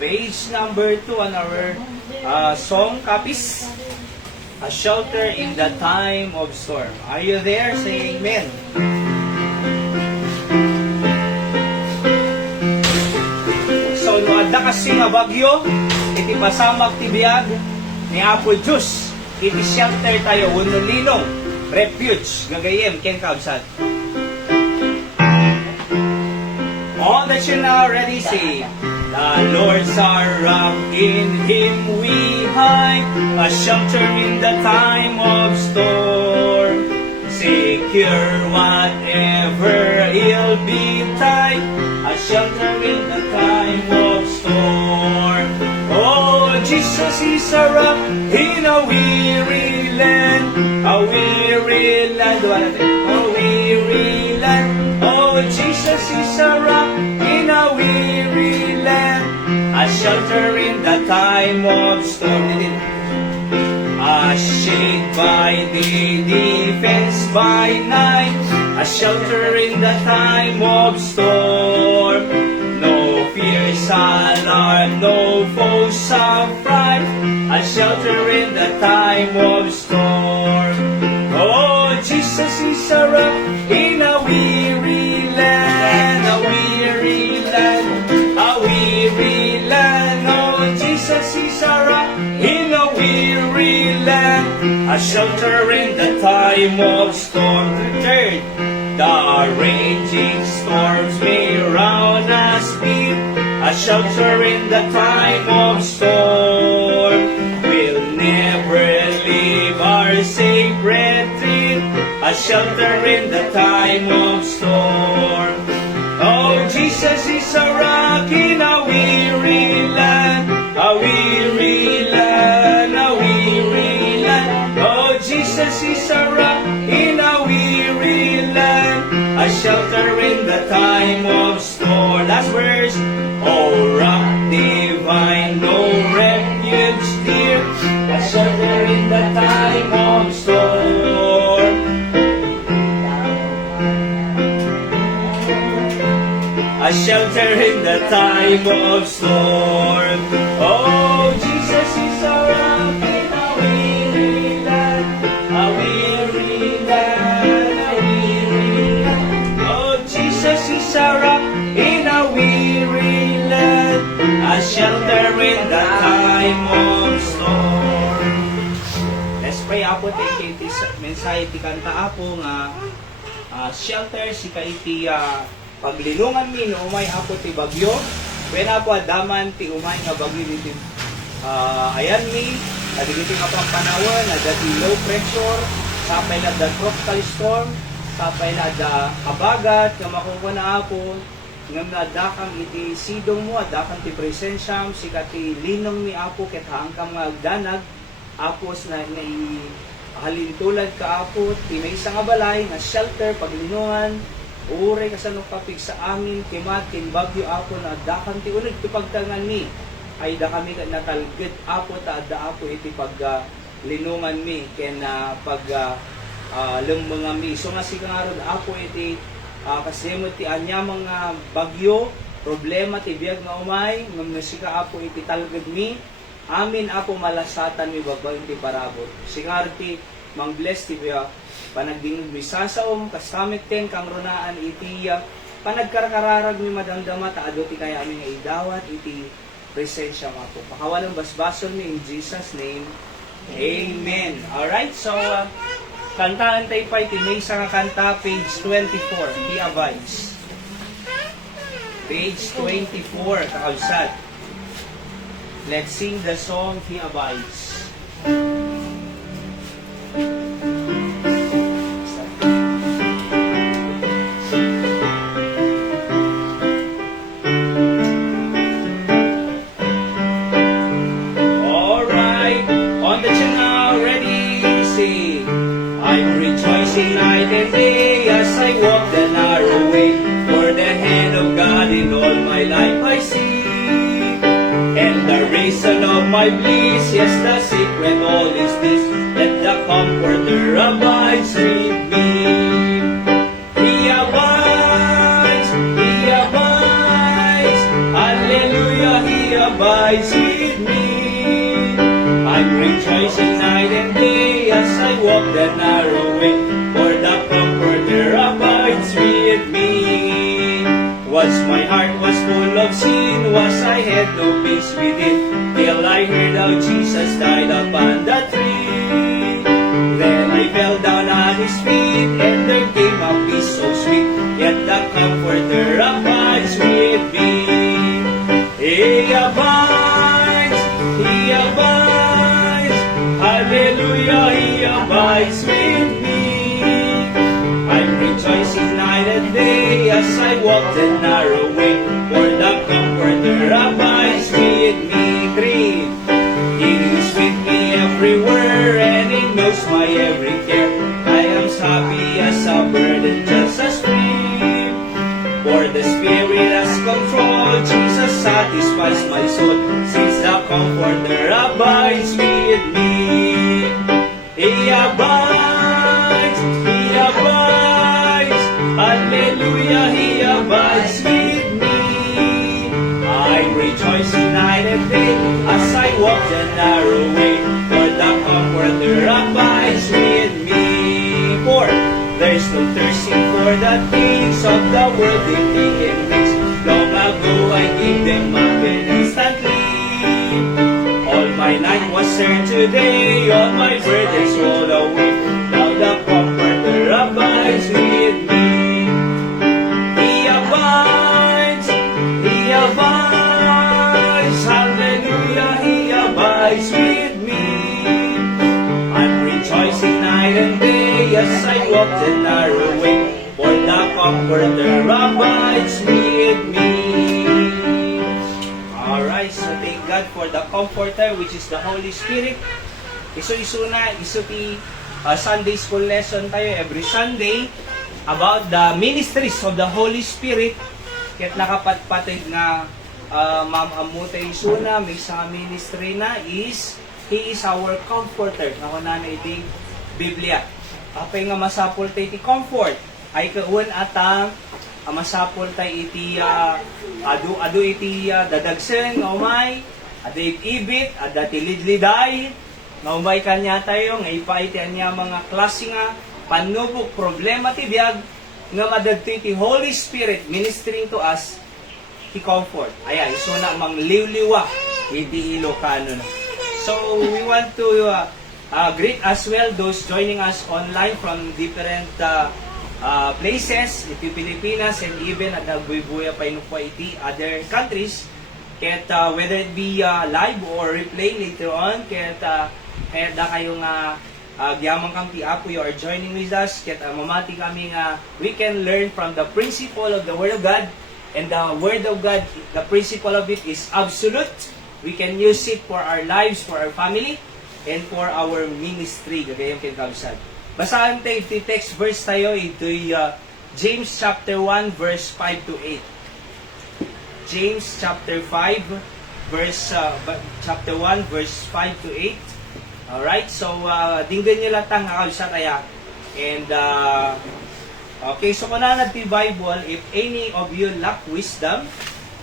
Page number 2 on our song copies. A shelter in the time of storm. Are you there? Say amen. So, nuada kasi nga bagyo, iti pasamak ti biyag, ni Apo Diyos, iti shelter tayo, unulinong, refuge, gagayem, ken kabsat. All that you now already say. The Lord's our rock, in Him we hide, a shelter in the time of storm. Secure whatever ill betide, a shelter in the time of storm. Oh, Jesus is a rock in a weary land, a weary land, a weary land. Oh, Jesus is a rock in a weary land, a shelter in the time of storm. A shade by day, defense by night, a shelter in the time of storm. No fears alarm, no foes affright, a shelter in the time of storm. Oh, Jesus is a rock in a weary land, a weary land, a weary land. Oh, Jesus is a rock in a weary land, a shelter in the time of storm. Third, the raging storms may round us beat, a shelter in the time of storm. We'll never leave our safe retreat, a shelter in the time of storm. Oh, Jesus is a rock in a weary land, a weary land, a weary land. Oh, Jesus is a rock in a weary land, a shelter in the time of storm. Last verse. Oh, rock divine, no refuge dear, a shelter in the time of storm. A shelter in the time of storm. Oh, Jesus is a rock in a weary land, a weary land, a weary land. Oh, Jesus is a rock in a weary land, a shelter in the time of storm. Let's pray. Apo, take it mensahe ti kanta apo nga shelter si kaiti paglinungan mi no umay apo ti bagyo. When apo adaman ti umay nga bagyo diti ayan mi adigiti nga pampanawon na dati low pressure, sapay na da tropical storm, sapay na da kabagat nga makuha na apo ngam na dakang iti sidong mo, dakang ti presensyam sikati linong mi apo ket hangkam nga agdanag apos na halintulad ka apo ti may isang balay nga shelter paglinungan. Uray kasanong kapig sa amin, kimat, kinbagyo apo na dakan ti unod, ti pagtangan mi, ay da kami natalgid apo, ta da apo iti paglinungan mi, ken mga mi. So nga sikarod apo iti kasimot ti anya mga bagyo, problema ti biyag nga umay, ngam nasika apo iti talgid mi, amin apo malasatan mi babaw iti parabot. Sikarod ti mang bless ti biyag, panagdingog mi sasaom, kastamit ten kang runaan iti panagkarakararag mi madamdama taado ti kaya amin nga idawat iti presensya mo po. Pakawalang basbason mi in Jesus name. Amen. Alright, so kantaan tayo pa iti may nga kanta, page 24, He Abides. Page 24, kakabsat. Let's sing the song, He Abides. Night and day as I walk the narrow way, for the hand of God in all my life I see, and the reason of my bliss, yes, the secret all is this, that the Comforter abides with me. He abides, Hallelujah, He abides. abides with me. I'm rejoicing night and day as I walk the narrow way, for the Comforter abides with me. Once my heart was full of sin, was I had no peace within, till I heard how Jesus died upon the tree. Then I fell down at His feet, and there came a peace so sweet, yet the Comforter abides with me. He abides, hallelujah, He abides with me. I'm rejoicing night and day as I walk the narrow way, for the Comforter abides with me. 3. He is with me everywhere, and He knows my every care. I am as happy as a bird and just as free. For the Spirit has control, Jesus satisfies my soul, since the Comforter abides with me. He abides, hallelujah, He abides with me. I'm rejoicing night and day as I walk the narrow way, for the Comforter abides with me. 4. There's no thirsting for the things of the world they take and mix. Long ago I gave them up and instantly. All my night was served today, all my burdens rolled away. Now the Comforter abides with me. He abides, hallelujah, He abides with me. I'm rejoicing night and day as I walk the narrow way, for the Comforter abides with me. Alright, so thank God for the Comforter, which is the Holy Spirit. Isu-isu na, isuti Sunday school lesson tayo every Sunday about the ministries of the Holy Spirit. Kaya't nakapatpatid nga Ma'am Amutay Suna, may sa ministry na is, He is our Comforter. Ako na iti Biblia. Apay nga masapol tayo iti comfort. Ay kaun ata masapol tayo iti adu iti dadagsen, umay, adu ibit, ada tilidliday, umay kanya tayo, nga ipaiti anya mga klase nga panubok problema ti biag, nga madagto iti Holy Spirit ministering to us, ti comfort. Ayan, iso na mang liwliwa, iti Ilocano na. So, we want to greet as well those joining us online from different places, iti Pilipinas, and even at nagbubuya pa ino pa iti other countries. Kahit whether it be live or replay later on, kahit da kayong gyamang kampi apo, you are joining with us, kahit mamati kami nga we can learn from the principle of the Word of God. And the Word of God, the principle of it is absolute. We can use it for our lives, for our family, and for our ministry. Gagayang kinakabsat. Basahan tayo, text verse tayo, ito James chapter 1, verse 5 to 8. James chapter 5, chapter 1, verse 5 to 8. Alright, so dinggan nyo lang tang kakabsat kaya. And okay, so kung na ti Bible, if any of you lack wisdom,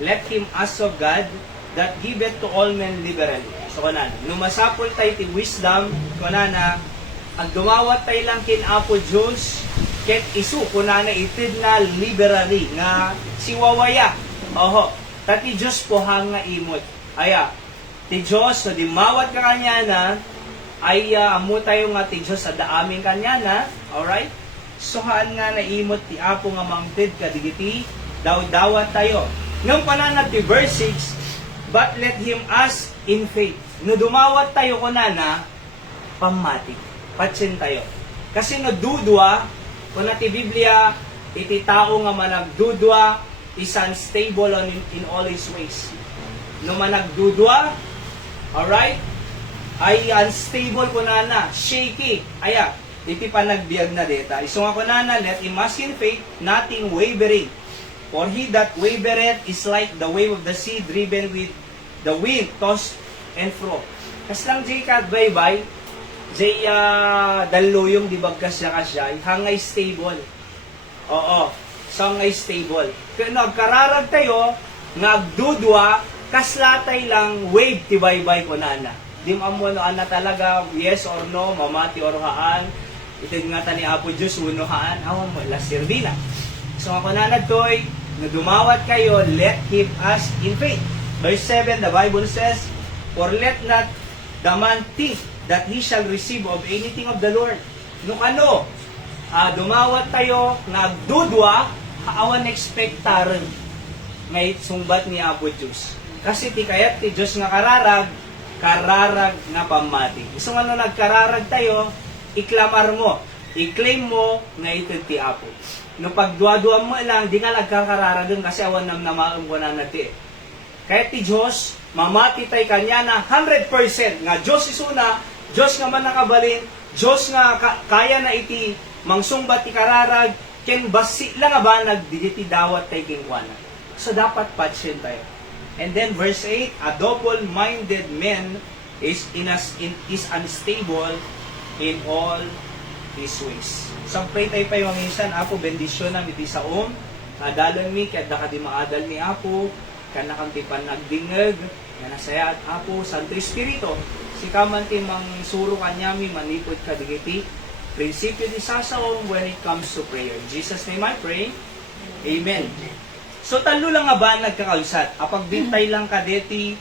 let him ask of God, that giveth to all men liberally. So kung na, numasapol tayo ti wisdom, kung na, ang dumawat tayo lang kin Apo Diyos, ket isu, kung na itid na liberally, nga siwawaya. Oho, tati Diyos po hang nga imot. Aya, ti Diyos, so di mawat ka kanya na, ay amo tayo nga ti Diyos sa daaming kanya na, alright? So haan nga naimot ti Apo nga mangtid kadigiti, daw-dawat tayo. Ngam pananat ti verse 6, but let him ask in faith. No dumawat tayo ko na, pamati. Patsin tayo. Kasi no dudwa, kung na ti Biblia, iti tao nga managdudwa, is unstable in all his ways. No managdudwa, alright, ay unstable ko na, shaky. Aya, iti panagbiag na deta. Iso nga ko na, let him ask in faith, nothing wavering. For he that wavereth is like the wave of the sea driven with the wind, tossed and fro. Kas lang jay bye-bye, jay daluyong di bagkas siya kasya, hangay stable. Oo, so hangay stable. Pero nagkararag tayo, nagdudwa, kaslatay lang wave ti baybay ko na. Di mo ano ana talaga, yes or no, mamati or haan. Itid nga ni Apo Diyos, uno haan, awan mo, la sirbina. So ako na toy, na dumawat kayo, let him ask in faith. Verse 7, the Bible says, for let not the man think that he shall receive of anything of the Lord. Nung ano, dumawat tayo, nagdudwa, awan expectaran ngay sumbat ni Apo Diyos. Kasi ti kayat ti Diyos nga kararag nga pamati. Isang ano nagkararag tayo, iklamar mo, i-claim mo nga ito ti Apo. No pagduwa-duwa mo lang, di ka nagkakararagan kasi awan nam namaang ko na nati. Kaya ti Diyos, mamati tay kanya na 100% nga Diyos isuna, Diyos nga man nakabalin, Diyos nga kaya na iti mangsungbat ti kararag, ken basi lang nga ba nagdigiti dawat tay kingwana. So dapat patient tayo. And then verse 8, a double-minded man is unstable in all his ways. So pray tayo pa yung minsan, Apo, bendisyon na iti sa adalon mi, kada ka di maadal ni Apo, kana kang ti panagdingeg, nga nasaya at Apo, Santo Espiritu, si kaman ti mang suro kanyami, manipod ka digiti, prinsipyo di sasaom when it comes to prayer. In Jesus' name I pray, Amen. So talo lang nga ba nagkakausat? Apag bintay lang ka deti,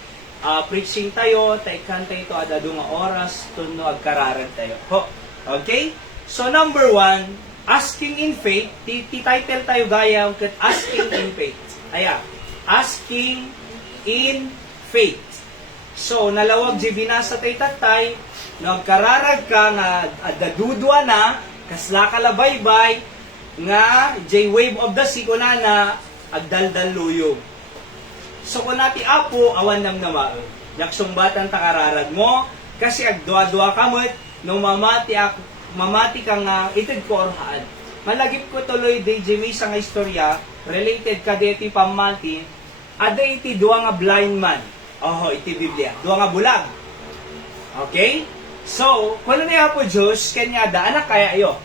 preaching tayo, taikan tayo ito adado nga oras, tuno agkararan tayo. Ho. Okay? So number 1, asking in faith, title tayo gaya, asking in faith. Aya, asking in faith. So, nalawag di binasa tayo tatay, nagkararag ka nga adadudwa na, kasla kalabaybay, nga J-wave of the sea ko na agdaldal luyog. So kung nati Apo, awan nam namaan. Yaksong batang takararag mo, kasi agdwa-dwa kamot, nung mamati ka nga itid ko orhaan. Malagip ko tuloy day Jimmy sa nga istorya, related ka deti pamati, ada iti dua nga blind man. Oho, iti Biblia. Dua nga bulag. Okay? So, kung ni Apo Diyos, kanya da, anak kaya iyo.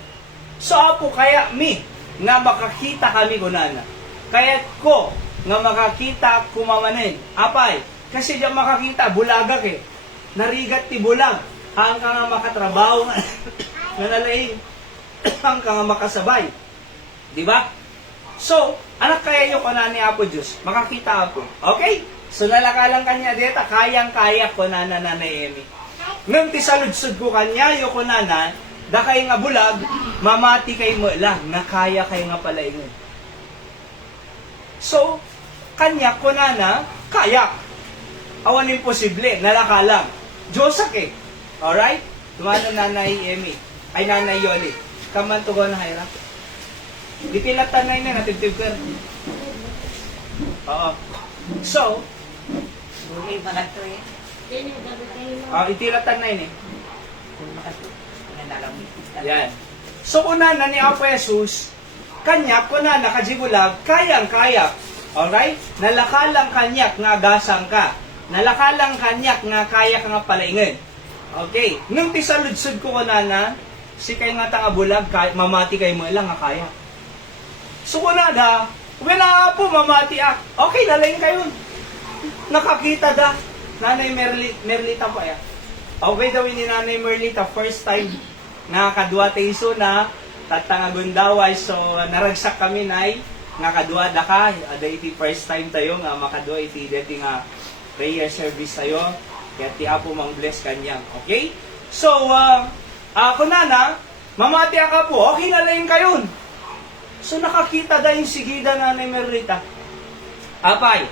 So, Apo, kaya mi, nga makakita kami kunana. Kaya ko, nga makakita kumamanin. Apay, kasi diyan makakita, bulagak eh. Narigat ti bulag. Ang ka nga makatrabaho nga nalaing. Ang ka nga makasabay. Diba? So, anak kaya yung kuna ni Apo Diyos. Makakita ako. Okay? So, nalakalang kanya deta, kayang-kaya ko na Emi. Nung tisaludsod ko kanya, yung kunana, da kayo nga bulag, mamati kayo mo lang, na kaya kayo nga pala ingon. So, kanya, kunana, kaya. Awan imposible, nalakalang. Diyosak eh. Alright? Tumano nanay Emi. Ay nanay Yoli. Kaman to go na hayra. Di pilatan na yun na, natibtib ka. Oo. So, itilatan na yun eh. Yan. So, kunana ni Apo Jesus, kanya, kunana, kajibulag, kayang-kaya. Alright? Nalakalang kanyak nga gasang ka. Nalakalang kanyak nga kaya ka nga palaingin. Okay. Nung tisaludsod ko kunana, si kayo nga tanga bulag, mamati kayo mo lang nga kaya. So, kunana, wala po, mamati ak. Okay, nalaing kayo. Nakakita da. Nanay Merlita pa ya. Okay daw ni Nanay Merlita, first time nakakadwa tayo iso na tatangagundaway. So, naragsak kami nay, nakadwa da ka. Ada iti first time tayo nga makadwa iti deti nga prayer service tayo. Kaya ti Apo mang bless kanyang. Okay? So, kunana, mamati ka po. Okay, nalaing kayo. So, nakakita da yung sigida Nanay Merlita. Apay,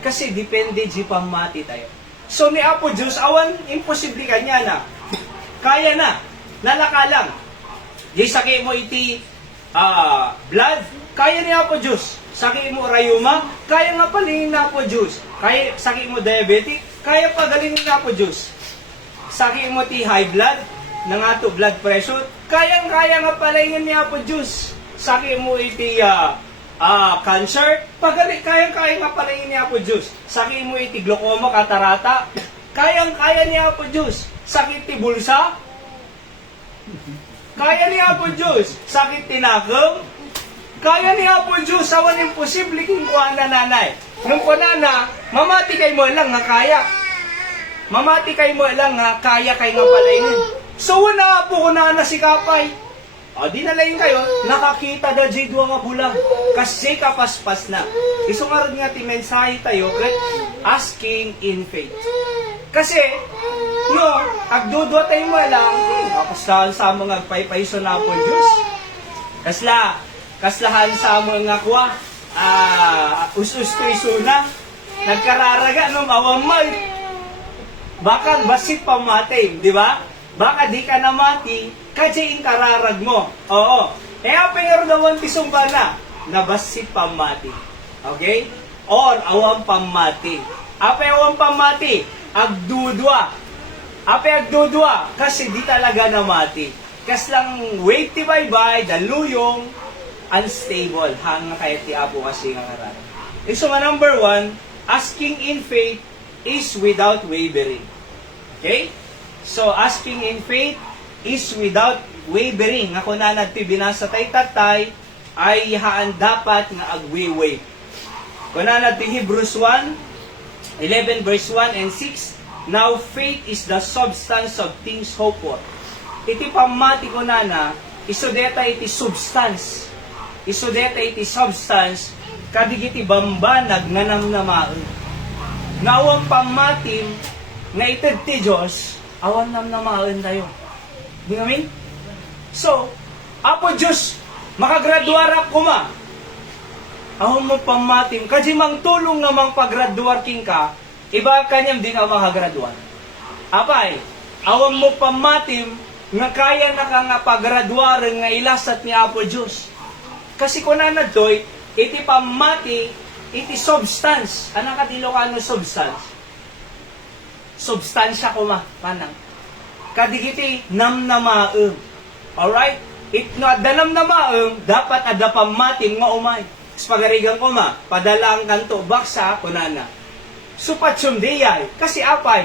kasi depende di pamati tayo. So ni Apo Diyos, awan imposible kanya na. Kaya na. Nalakalang. Di sakit mo iti blood, kaya ni Apo Diyos. Sakit mo rayuma, kaya nga palingin na Apo Diyos. Kaya sakit mo diabetic, kaya pagalingin na Apo Diyos. Sakit mo ti high blood, nangato blood pressure, kaya nga palingin ni Apo Diyos. Sakit mo iti cancer, kayang-kaya nga pala yun ni Apo Diyos. Sakit mo iti glaucoma, katarata, kayang-kaya ni Apo Diyos. Sakit ti bulsa, kaya ni Apo Diyos. Sakit ti nakam, Kaya ni Apo Diyos, awan imposible king kuha na nanay. Nung kuha na, mamati kay mo lang nga kaya. Mamati kay mo lang nga kaya kay nga palainin. So wala po ko na si Kapay. O di na lang kayo, nakakita da jay duwa nga bulag. Kasi kapaspas na. Isungarad nga ti mensahe tayo, asking in faith. Kasi, agdudwa tayo mo lang, kapustahan sa mga agpaypayso na po Diyos. Kaslahan sa mga kuwa, us-us ko isuna, nagkararaga no mawamal. Baka basit pamatay, di ba? Baka di ka namati, kasi kararag mo. Oo. Apa nga dawan ti sumbana, nabasit pamati. Okay? Or awang pamati. Apa awang pamati? Agdudwa. Apa agdudwa? Kasi di talaga namati. Kas lang wait ti bye-bye, daluyong, unstable. Hanga kaya ti Apo kasi nga kararag. So number 1, asking in faith is without wavering. Okay? So, asking in faith is without wavering. Nga kung nanad binasa tay tatay, ay haan dapat nga agwiway. Kung nanad Hebrews 1, 11 verse 1 and 6, now faith is the substance of things hoped for. Iti pamati ko nana, isodeta iti substance. Isodeta iti substance, kadigiti bambanag nga namnamaan. Nawang pamatim, nga ited ti Diyos, awan namnamaan tayo. Di namin? So, Apo Diyos, makagraduara ko ma. Awan mo pamatim, kasi mang tulong nga mang pagraduar king ka, iba kanyang di ka makagraduar. Apay, awan mo pamatim, nga kaya na ka nga pagraduar nga ilasat ni Apo Diyos. Kasi kung nanatoy, iti pamati, iti substance. Anong kadilo ka no substance? Substansya ko ma, panang. Kadigiti, namnamaem. Alright? No, adda namnamaem, dapat adda pamatim nga umay. Pagarigan ko ma, padala ang kanto, baksa, kunana. Supatsum diyay, kasi apay.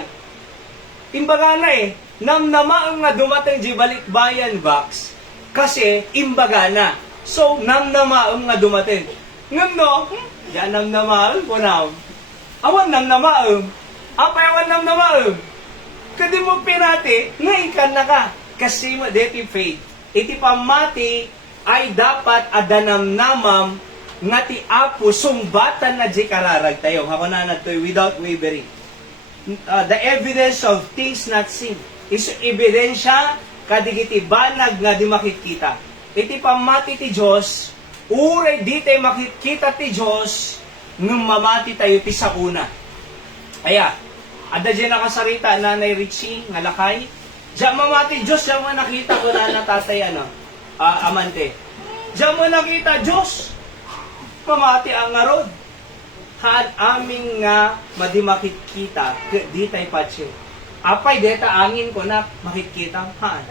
Imbaga na namnamaem nga dumatang di balikbayan box, kasi imbaga na. So, namnamaem nga dumatang. Ngam no, yan namnamaem, kunam. Awan namnamaem. Apay awan namnamaem. Kadi mo pinati, nga ikan na ka. Kasi mo, deti faith. Iti pamati ay dapat adanamnamam nga ti Apo sumbatan na di kararag tayo. Ako na natoy without wavering. The evidence of things not seen is ebidensya kadigiti banag nga di makikita. Iti pamati ti Diyos, uray di tayo makikita ti Diyos nung mamati tayo ti sakuna. Aya, ada dyan nakasarita, Nanay Richie, nga lakay. Diyan mamati Diyos, diyan mo nakita ko na natatay, amante. Diyan mo nakita, Diyos, mamati ang ngarod. Haan aming nga madimakikita, di tayo patsi. Apay, deta angin ko na makikita, haan.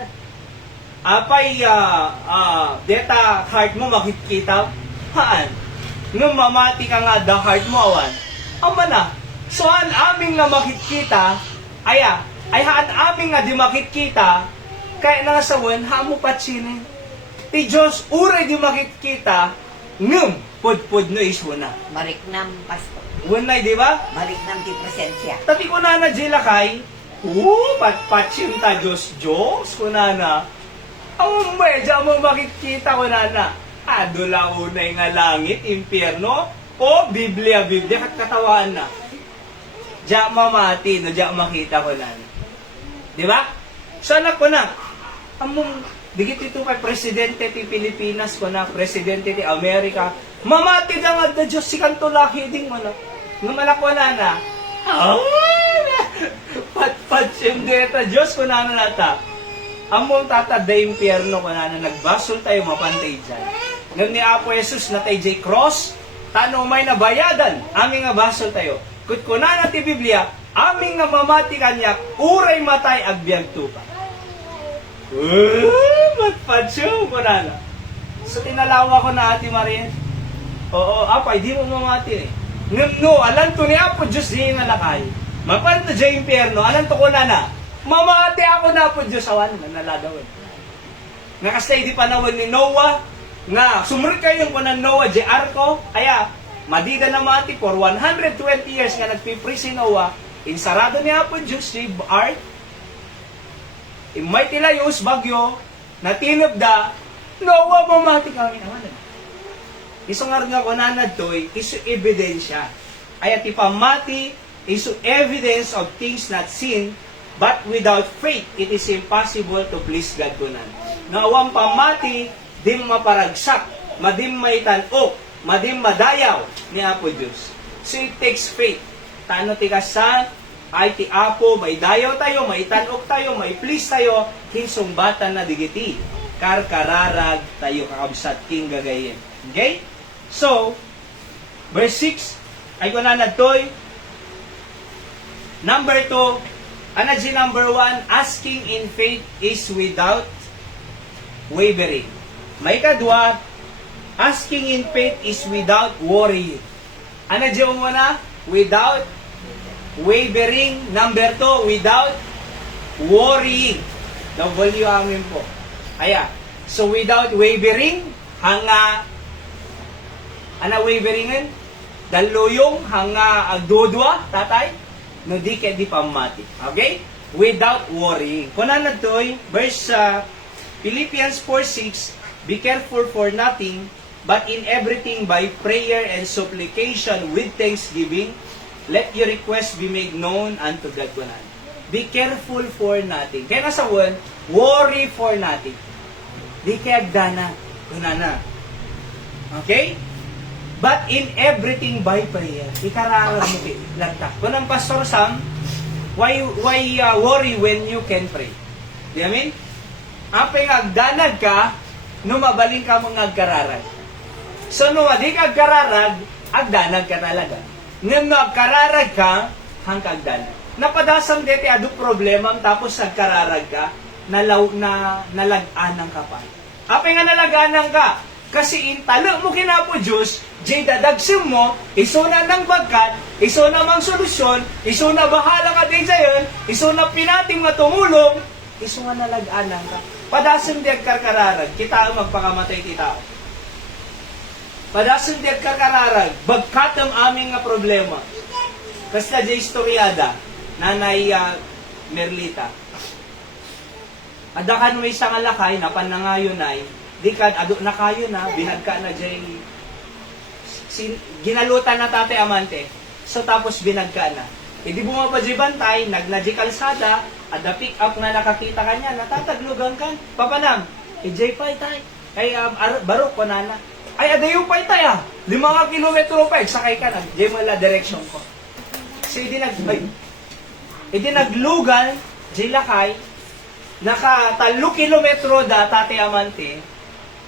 Apay, deta heart mo makikita, haan. Nung mamati ka nga, the heart mo, awan. Ama na. So, haan aming nga makikita, ay haan aming nga di makikita, kaya nga sa wan, hamo patsinin. Ti Diyos, uray di makikita, ngum, pud-pud no iswo na. Mariknam, Pasto. Wanay, di ba? Mariknam ti presensya. Tati ko na jilakay, patpatsin ta Diyos, ko na. Ang medya mo makikita ko na. Adula unay nga langit, impyerno, o Biblia, katawaan na. Diya mamati, no, diya makita ko na. Di ba? Sana ko na. Among, digit ito kay Presidente ti Pilipinas ko na, Presidente ti Amerika, mamati na nga da Diyos, si kantulaki ding mo na. Nung malakwa na, patpatsim deta, Diyos ko na nata. Among tatad da impyerno ko na nagbasol tayo mapantay dyan. Nung ni Apo Jesus na tayo jay cross, tano may nabayadan, aming nga basol tayo. Kut ko na ti Biblia, aming nga mamati kanyak, uray matay agbyag tupa. Matpatsyo ko na. So tinalawa ko na Ate Marin. Oo, apay, di mo mamati No, alam to ni Apo Diyos di nga lakay. Mapanto dyan impyerno, alam to ko na. Mamati ako na Apo Diyos, awan, nanaladawan. Nakastay di panahon ni Noah, nga sumur kayo ko ng Noah di arko, aya madida na mati for 120 years nga nagpipri si Noah, insarado niya po Diyos si ark, imay tilayos bagyo, natinob da, Noah mamati kami naman. Isungar nga ko nanad to'y, isu ebidensya. Aya ti pamati, isu evidence of things not seen, but without faith, it is impossible to please God kunan. Nga awang pamati, dim maparagsak, madim maitanok, madim madayaw ni Apo Diyos. So it takes faith. Tano ti kasan, ay ti Apo, may dayaw tayo, may tanok tayo, may please tayo, kinsumbatan na digiti. Karkararag tayo kakabsat king gagayin. Okay? So, verse 6, ay ko na nagtoy. Number 2, anaji number 1, asking in faith is without wavering. May kadwa, asking in faith is without worrying. Anaji mo na, without wavering. Number 2, without worrying. W amin po. Aya. So, without wavering, hanga, ana waveringen, daluyong, hanga agdudwa, tatay, no di di pamati. Okay? Without worrying. Kunan na to'y, verse Philippians 4:6, be careful for nothing, but in everything by prayer and supplication with thanksgiving, let your request be made known unto God. Kunan. Be careful for nothing. Kaya nasa word, worry for nothing. Di kayagdana. Kunana. Okay? But in everything by prayer. Ikararag mo lanta. Kunang Pastor Sam, why worry when you can pray? Di amin? Apay agdanag ka, no mabaling ka mga agkararag. So no di ka agkararag, agdanag ka talaga. Ngam no agkararag ka, hang agdanag. Napadasam deti adu problema tapos agkararag ka, nalag-anang ka pa. Apay nga nalag-anang ka, kasi intalo mo kinapo Diyos, jay dadagsim mo, iso na ng bagkat, iso na mang solusyon, iso na bahala ka din sayon, iso na pinating matungulong, iso nga nalag-anang ka. Padasim di agkarkararag, kita ang magpakamatay ti tao. Padasim di agkarkararag, bagkat ang aming nga problema. Basta di istoryada, nanay Merlita. Adakan mo isang alakay, napanangayon ay, di kad ado na kayo na, binagka na jay, ginalutan na tate amante. So tapos binagka na. Hindi bumaba jay bantay, nagnaji kalsada, ada pick up na nakakita kanya, natataglugan kan. Papanam, jay pay tay. Ay barok ko nana. Ay adayo pay tay 5 kilometro pa sakay ka na. Jay mala direction ko. So hindi naglugan, jay lakay, naka 3 kilometro da tate amante.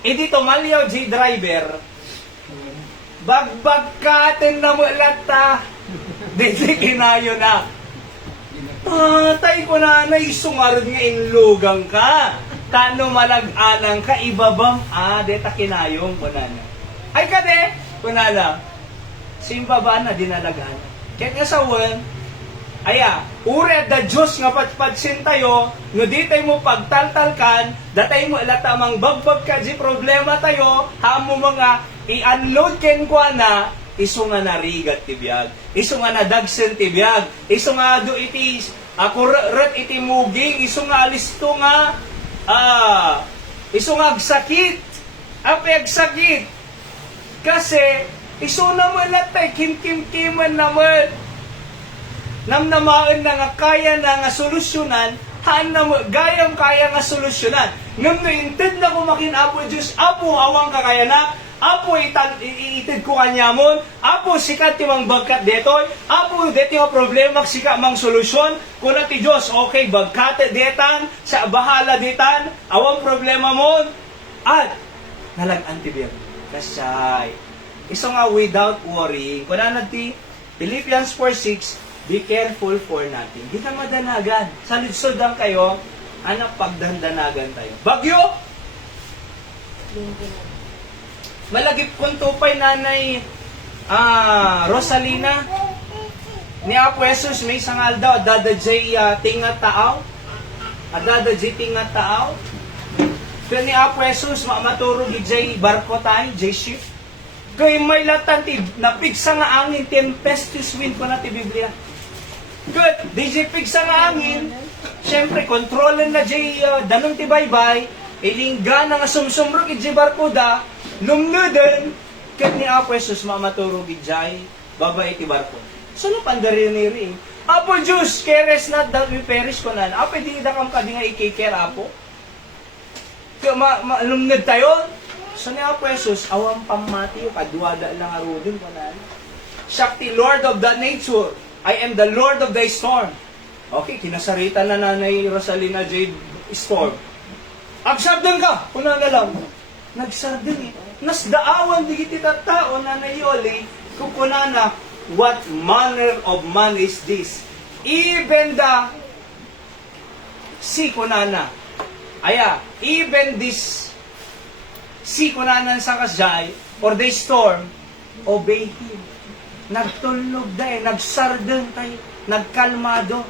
Hindi tumalyaw jay driver. Bagbagkatin na mo lata. Dito kinayo na. Tatay ko na naisungarod nga inlugang ka. Tano malag-anang ka, ibabam, deta kinayong ko na na. Ay kade, ko na na. Simbaba na, dinalagaan. Kaya nga sa wan, ured da Diyos nga patpatsin tayo, no di tayo mo pagtaltalkan, datay mo latamang bagbag ka di problema tayo, hamo mga i-unload ken kwa na, iso nga narigat tibiyag, iso nga nadagsen tibiyag, iso nga do iti, ako ret iti muging, iso nga alisto nga, iso nga agsakit, agsakit, kasi, iso naman natay, kim-kim-kiman naman, namnamaan na nga kaya na nga solusyonan, haan na mo, gayam kaya nga solusyonan. Ngam na inted na kumakin Apo Diyos, Apo awang kakaya na, Apo itid ko kanya mo, Apo sikat timang bagkat detoy, Apo deti nga problema sikat mang solusyon, kuna ti Diyos, okay, bagkat detan, sa bahala detan, awang problema mo, at nalag-antibiyag. Kasay. Iso nga without worrying, kuna na ti Philippians 4:6, be careful for nothing. Di ka madanagan. Sa lidsodan kayo, anak pagdandanagan tayo. Bagyo! Malagip kong tupay nanay Rosalina. Ni Apo Jesus may sangal daw. Adada jay tingat taaw. Adada jay tingat taaw. Kaya ni Apo Jesus, maturog jay barko tayo, jay ship. Kaya may latanti, napigsa nga angin, tempestuous wind ko na ti Biblia. Good, di jay pigsa nga angin, syempre, kontrolan na jay danong ti baybay, ilingga na nga sumsumrok jay barko da, numnudan, kaya ni Apo Jesus, maturog jay, babay ti barko. So, no pandariniri, Apo Diyos, cares not that we perish ko na. Apo, di da kam ka di nga ikikare, Apo. Kaya lumnad tayo. So ni Apo Jesus, awang pamati o kadwada lang arudin ko na. Shakti, Lord of the nature. I am the Lord of the storm. Okay, kinasarita na Nanay Rosalina Jade storm. Agsabdan ka, kuna na lang. Nagsabdan eh. Nasdaawan di kiti tao, Nanay Yoli, kukunana, what manner of man is this? Even the sea kunana. Aya, even this sea kunanan sa kasjay, or the storm, obey Him. Nagtulog dahi, nagsardan tayo, nagkalmado.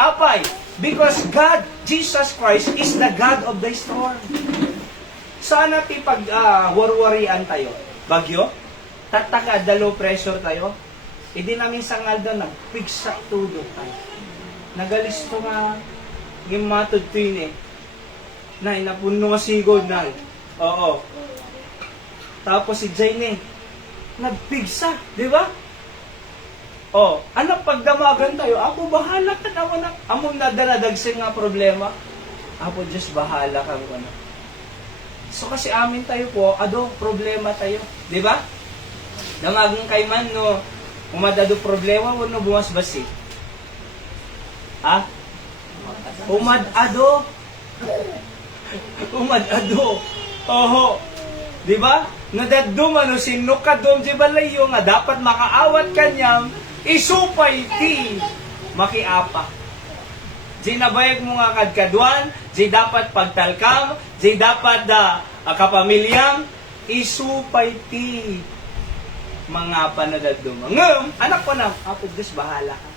Apay, because God, Jesus Christ, is the God of the storm. Saan natin pag warwarian tayo? Bagyo? Tataka, low pressure tayo? Hindi namin sangal doon, nagpigsa tudok tayo. Nagalisto nga, yung matod to yun eh. Na, inapuno nga sigod na. Oo. Tapos si Jane eh, nagpigsa, di ba? Oh, anak pagdamagan tayo, ako bahala ka na anak. Among nadanadagsin nga problema. Ako just bahala ka anak. So kasi amin tayo po, problema tayo, di ba? Damagang kay man no, umadado problema mo no bumas basi. Ha? Umadado. Oho. Di ba? Nadadum ano sinukadom di balayo nga dapat makaawat kanyang isupay ti makiapa. Di nabayag mo nga kadkadwan, di dapat pagtalkam, di dapat kapamilyang isupay ti mga panadadum. Ngam, anak ko na, Apo Diyos, bahala ka.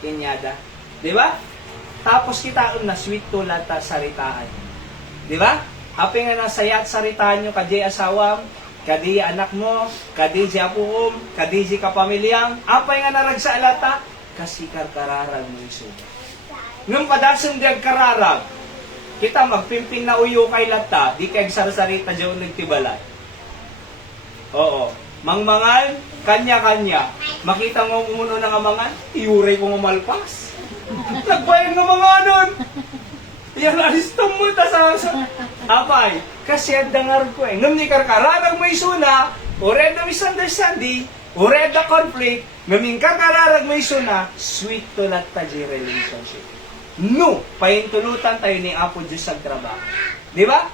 Kinyada. Di ba? Tapos kita na sweet tulad ta saritaan. Di ba? Happy nga nasayat saritaan nyo, kadi asawam, kadi anak mo, kadi si apuom, kadi si kapamilyang, apay nga naragsa alata, kasi karkararag mo iso. Nung padasong diag kararag, kita magpimping na uyo kay lata, di kay sarasarita dyan nagtibalay. Oo. Mangmangan, kanya-kanya. Makita mo umuno ng amangan, iuray ko malpas. Nagbayang ng mga nun. Yan, alistom mo ta sa apay. Kasi dangar ko eh. Nung ni karkararag mo isuna, ured na misunderstanding, ured na conflict, ngaming karkararag mo isuna, sweet to not taji relationship. No, pahintulutan tayo ni Apo Diyos sa trabaho. Di ba?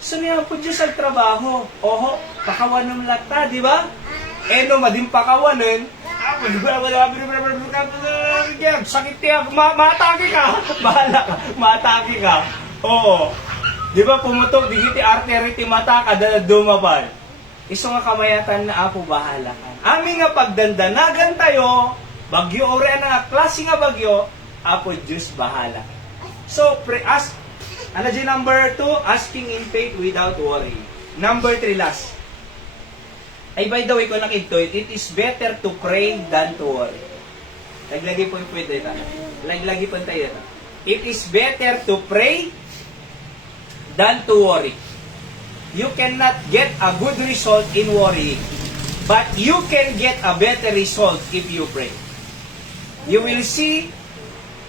So niya po Diyos sa trabaho. Oho, pakawanan lata, di ba? No, mading pakawanan. Sakit niya, matake ka. Bahala ka, matake ka. Oo. Di ba pumutok, di kiti artery ti mata ka, dumapal. Iso nga kamayatan na Apo, bahala ka. Amin nga pagdandanagan tayo, bagyo ore na klase nga bagyo, Apo Diyos, bahala ka. So, ask, ano dyan number 2? Asking in faith without worry. Number 3, last. Ay, by the way, kung nakito, it is better to pray than to worry. Laglagi po yung pwede ito. Laglagi po tayo ito. It is better to pray than to worry. You cannot get a good result in worrying. But you can get a better result if you pray. You will see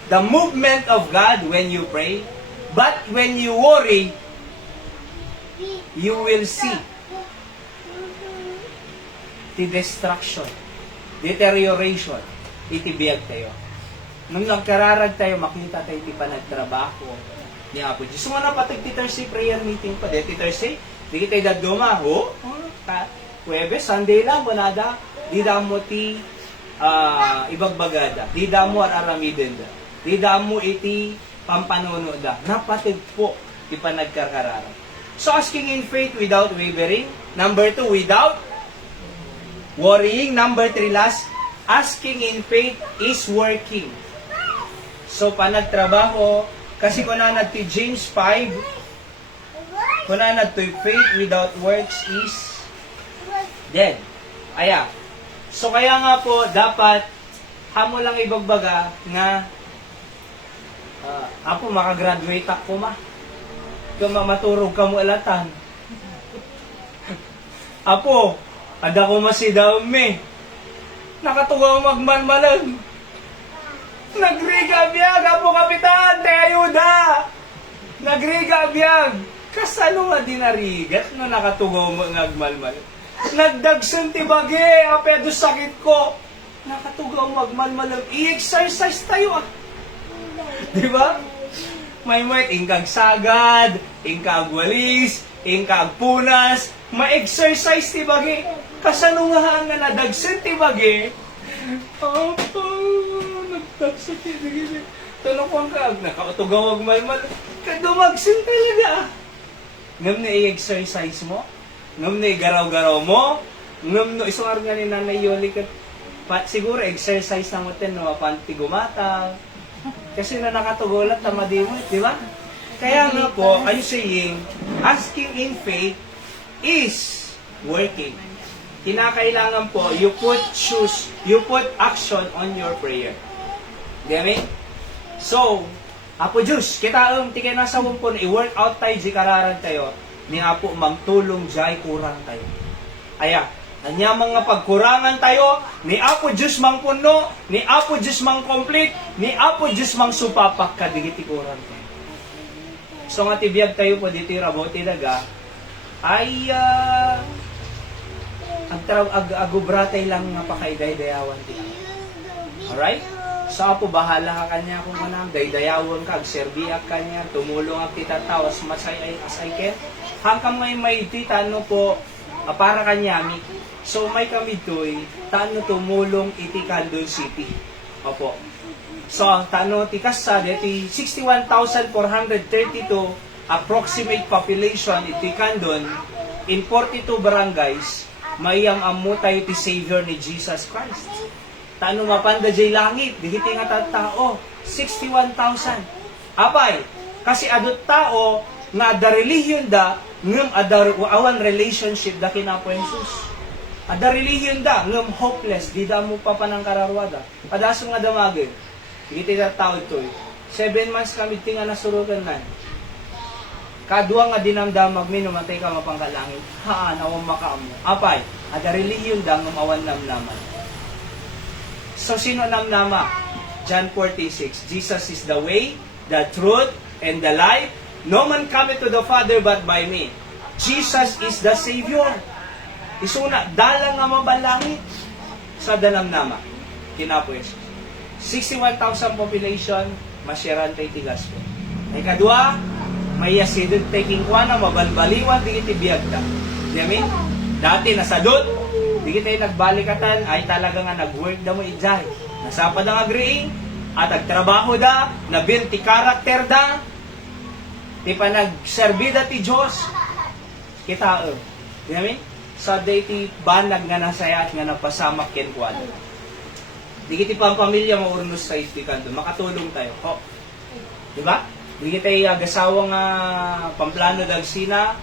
the movement of God when you pray. But when you worry, you will see the destruction, deterioration, itibiyag tayo. Nung nagkararag tayo, makita tayo ti panagtrabaho ni Apo Diyos. So nga napatag ti Thursday prayer meeting pa. Ti Thursday, di kita daduma. Huwebes, Sunday lang, banada. Di damo ti ibagbagada. Di damo aramiden da. Di damo iti pampanono da. Napatid po ti panagkararag. So asking in faith without wavering. Number 2, without worrying. Number 3, last, asking in faith is working. So, panagtrabaho, kasi kung na ti James 5, Kunanad to faith without works is dead. Aya. So kaya nga po, dapat hamo lang ibagbaga nga ako makagraduate ako ma. Kung maturog ka mo alatan. Apo, ada ko masidami. Nakatugaw magmanmalan. Nagriga biyag, apo kapitan, te ayuda. Nagriga biyag. Kasano nga dinarigat no nakatugaw mo ngagmalmalan. Nagdagsan ti bagi, apedo sakit ko. Nakatugaw magmalmalan. I-exercise tayo ah. Di ba? May ingkag sagad, ingkag walis, ingkag punas, ma-exercise ti bagi. Kasano nga nadagsan ti bagi? Opo, nagdagsan ti bagi. Tanong ko ang kaag, nakautugawag malmal. Kadumagsan talaga. Ngam na i-exercise mo, ngam na i-garaw-garaw mo, ngam no, isang nga ni Nanay Yoli ka, siguro exercise na mo ten, no, panti gumata. Kasi na nakatugulat na madimot, di ba? Kaya nga po, I'm saying, asking in faith is working. Kinakailangan po, you put action on your prayer. Di ba? So, Apo Diyos, kita tikay nasa po na i-work out tayo, di kararan tayo, ni Apo magtulong jay kurang tayo. Aya, anya mga pagkurangan tayo, ni Apo Diyos mang puno, ni Apo Diyos mang complete, ni Apo Diyos mang supapak kadigiti kurang tayo. So nga tibiyag tayo po dito rabote daga, ay agubratay lang nga pakaiday-dayawan tayo. Alright? So Apo, bahala ka kanya kung manang, daydayawon ka, agserbiak kanya, tumulong ang titataw as much as I can. Hanggang may titano po, para kanyami. So may kami to'y, tano tumulong iti Candon City. Opo. So, tano tikas sa deti 61,432 approximate population iti Candon in 42 barangays, mayam amutay ti Savior ni Jesus Christ. Tano mapanda jay langit, digiti nga tao, 61,000. Apay, kasi adot tao, nga ada religion da, ngem ada awan relationship da kinapo Jesus. Ada religion da, ngem hopeless, di da mo pa panang kararwada. Padaso nga damagin, digiti nga tao ito. 7 months kami tinga nasurugan na. Kadua nga dinamdamag mi, numatay ka mapangkalangit. Haan, awang makaamo. Apay, ada religion da, ngem awan namnaman. So, sino namnama? John 46, Jesus is the way, the truth, and the life. No man cometh to the Father but by me. Jesus is the Savior. Isuna, dalang nga mabalangit sa danamnama. Kinapo Jesus. 61,000 population, masyaran tayo tigas po. Ay kadwa, may yasidod taking kwa na mabalbaliwan, di iti biyagda. Di amin? Dati nasadot, di kita nagbalikatan, ay talaga nga nag-work da mo ijay. Nasapad ang agreeing, at agtrabaho da, na-build ti karakter da, ti pa nagserbida ti Diyos, kita di namin? Sa day ti banag nga nasaya at nga napasamak ken kwado. Di kiti pa ang pamilya maurnos sa iti kanto, makatulong tayo. Ho. Di ba? Di kita agasawang pamplano dagsina,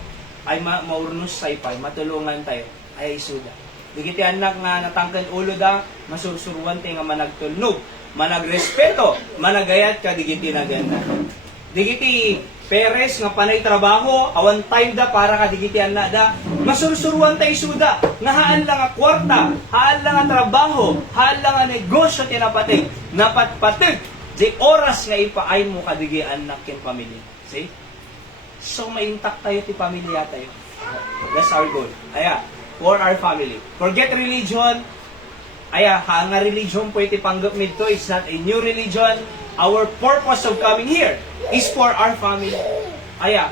ay maurnos sa ipay, matulungan tayo, ay isuda. Digiti anak nga natangkan ulo da, masursuruan tayo nga managtulnog, managrespeto, managayat ka, digiti na ganda. Digiti peres nga panay trabaho, awan time da para ka digiti anak da, masursuruan tayo suda, nga haan lang nga kwarta, haan lang nga trabaho, haan lang nga negosyo tinapatig, napatpatig, di oras nga ipaay mo ka digi anak yung pamilya. See? So, ma-intact tayo ti pamilya tayo. That's our goal. Aya, for our family. Forget religion. Aya, nga religion po iti panggap nito. It's not a new religion. Our purpose of coming here is for our family. Aya,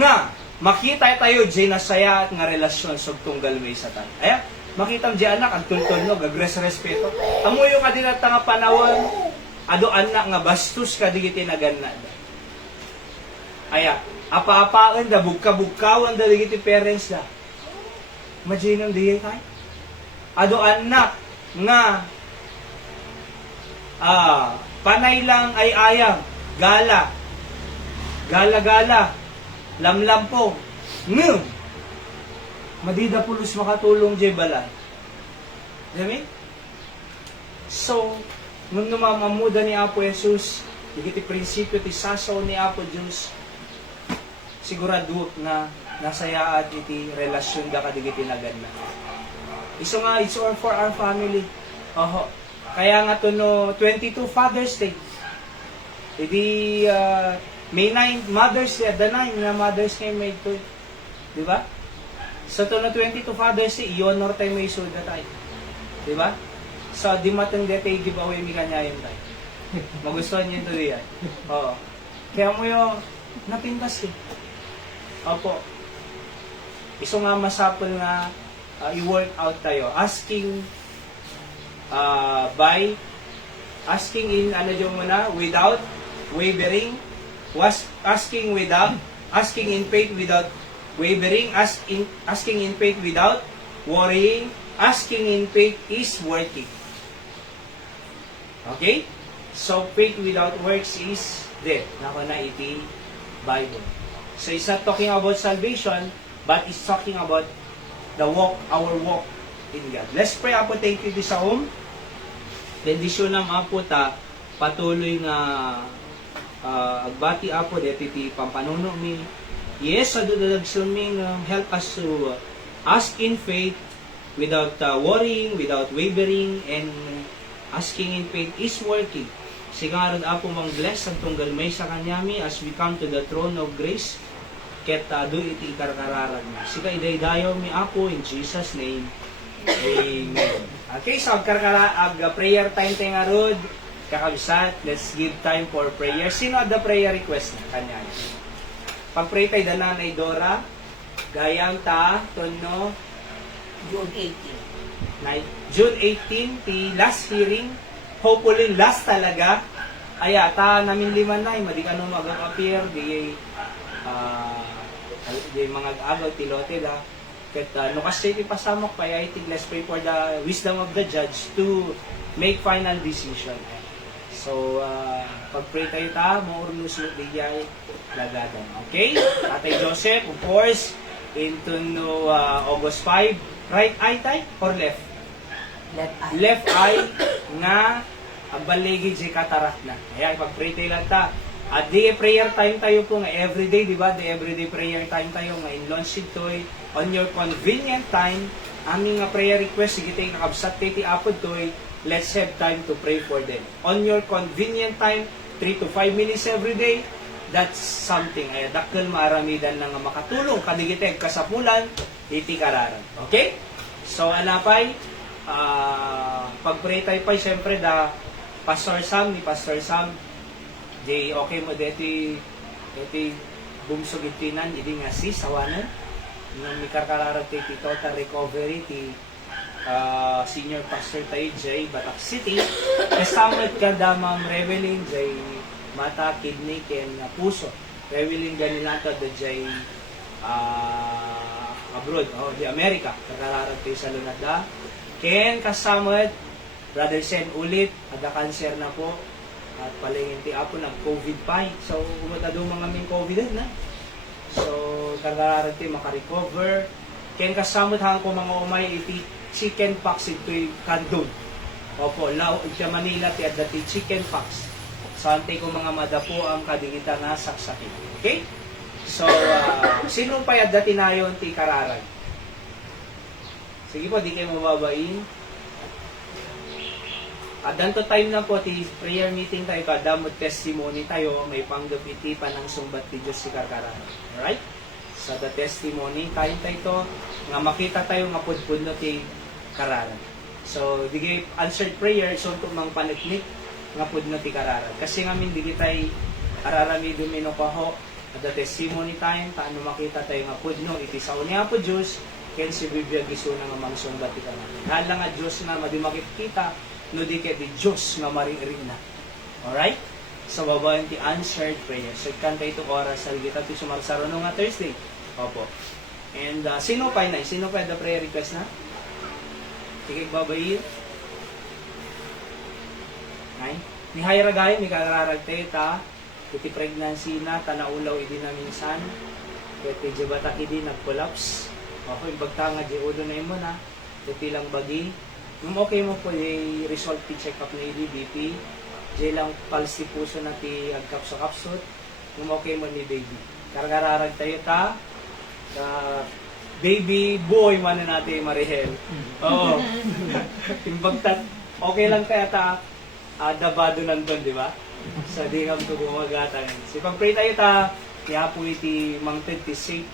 nga, makita tayo dyan na saya at nga relasyon sa tunggal may satan. Aya, makita mo dyan anak, ang tultol no, gagres-respeto. Amuyo ka din at nga panawan, ado anak nga bastos ka digiti naganna. Aya, apa-apaan da, bugka-bugkawan da digiti parents da. Imagine ang diya tayo. Ado anak nga panay lang ay ayang, gala, lamlam po, ngem madida pulos makatulong jay balay. Dami? So, nung numamamuda ni Apo Jesus, digiti prinsipyo ti sasaw ni Apo Diyos, sigurado na nasayaat iti relasyon da kadigiti naganda. Iso nga, it's all for our family. Oho. Kaya nga to no, 22 Father's Day. Idi, May 9, Mother's Day, the 9 na Mother's Day may to. Diba? So to no 22 Father's Day, i-honor tayo may suda tayo. Diba? So, di matanda tayo giveaway mi kanya yun tayo. Magustuhan niyo ito diyan. Oo. Kaya mo yung napintas eh. Opo. Iso nga masapol nga i-work out tayo. Asking asking in ano yung muna, without wavering, asking in faith without wavering, asking in faith without worrying, asking in faith is working. Okay? So, faith without works is dead. Nako na iti Bible. So, it's not talking about salvation, but it's talking about the walk, our walk in God. Let's pray, Apo. Thank you this home. Bendisyon nam Apo ta patuloy nga agbati Apo deti ti pampanuno mi. Yes, sa dudagsun mi help us to ask in faith without worrying, without wavering, and asking in faith is working. Sigarad Apo mang bless ang tunggal may sa kanyami as we come to the throne of grace. Ket do iti ikarkararan mo. Siga idaydayo mi Apo in Jesus name. Amen. Okay, so prayer time tayo nga rod. Kakabisat, let's give time for prayer. Sino the prayer request na kanya? Pag-pray tayo dalan ay Dora. Gayang ta, tono, June 18. June 18, the last hearing. Hopefully, last talaga. Aya, ta namin lima na, madi ka nung mag-appear, di mga agaw, tilote da. Kat, no kasi ipasamok pa, I think let's pray for the wisdom of the judge to make final decision. So, pag-pray tayo ta, maurunus mo digay lagadan. Okay? Tatay Joseph, of course, into no, August 5, right eye tayo or left? Left eye. Left eye nga agbaligi di katarak na. Ayan, pag-pray tayo lang ta. At di prayer time tayo po nga everyday, di ba? Di everyday prayer time tayo nga in launch toy on your convenient time. Aming nga prayer request, sige tayo nakabsat tayo ti apod toy. Let's have time to pray for them. On your convenient time, 3 to 5 minutes every day, that's something. Ay, dakkel maaramidan na nga makatulong. Kadigiteg kasapulan, iti kararan. Okay? So, anapay, pag-pray tayo pa, siyempre, Pastor Sam, ni Pastor Sam, di okay mo, deti bumsog itinan, hindi nga si sawanan, nung mikarkararan ti total recovery, ti senior pastor tayo, Jay, Batak City, kasamit ka damang Revelin, Jay, mata, kidney, ken puso. Revelin ganilata da Jay abroad, di Amerika, kakararan tayo sa lunada. Ken kasamit, Brother Sen ulit, aga-cancer na po, at palingin ti Apo, nag-COVID pa. So, umata doon mga may COVID na. So, kakararan tayo makarecover. Ken kasamit hang ko mga umay, iti chicken pox ito'y kandun. Opo, sa Manila, ti adda ti chicken pox. So, antay ko mga madapo ang kadigita nga saksakin. Okay? So, sino pa adda tinayon ti kararan? Sige po, di kayo mababain. At danto time na po, ti prayer meeting tayo, kadamot testimony tayo, may panggapitipan ng sumbat ti Diyos si Karkaran. Alright? Sa the testimony, time tayo nga makita tayo nga pudpud no ti kararan. So, di answered prayer, so kung mang paniknik, nga pudno ti kararan. Kasi ngamin, di tay ararami dumino pa ho, at the testimony time, taano makita tayo nga pudno, iti sao niya po Diyos, ken si Biblia gisuna nga mangsumbat ti kararan. Hala nga Diyos na madimakit kita, no di kaya di Diyos nga mariring na. Alright? So, babayan ti answered prayer. So, kan tayo itong oras, salgita ti sumarsaro nga Thursday. Opo. And, sino pa na? Sino pa the prayer request na? Sige, babayin. Ay? Ni Hayragay, ni kararagte ta, iti pregnancy na, tanaulaw, idi na minsan. Kaya di bataki din nag-collapse. Ako yung bagtanga di ulo na yun mo na. Di lang bagi. Nung okay mo po, di result ti check up na BP. Di lang pulse ti puso na ti agkapso-kapsot. Nung okay mo ni baby. Kargararag tayo ta. Baby boy man na natin Marihel. Oo. Yung bagtat, okay lang kaya ta dabado nandun, di ba? Sa di kam to gumagatan. Si pag-pray tayo ta, kaya po iti mangted ti safe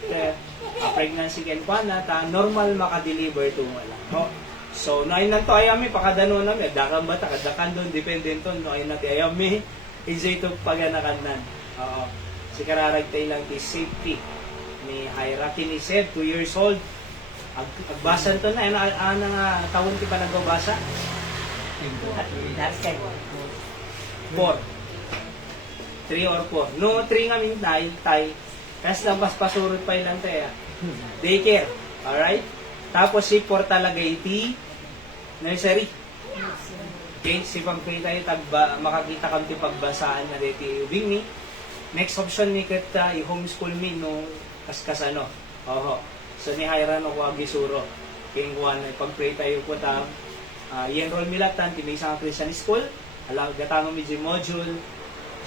pregnancy ken na ta normal maka-deliver to wala. No? So nain lang to ayami pakadano na mi dakam bata kadakan don depende ton no ay nati ayami izay to paganakan nan. Oo. Si kararag tayo lang ti safety ni Hierarchy ni Seb 2 years old. Agbasan to na ana nga tawon ti pa nagbabasa. That's it. 4. 3 or 4. No, 3 nga mintay, tay. Kasi lang mas pasurot pa ilang tayo. Daycare. Alright? Tapos si 4 talaga iti nursery. Okay, si pagpili tayo makakita kang ti pagbasaan na dito ubing ni. Next option ni kita i-homeschool me no kaskas ano. Oho. So ni Hiram ako agisuro. King kuan pagpili tayo ko ta i-enroll mi latan ti may isang Christian school. Ala gatango mi module.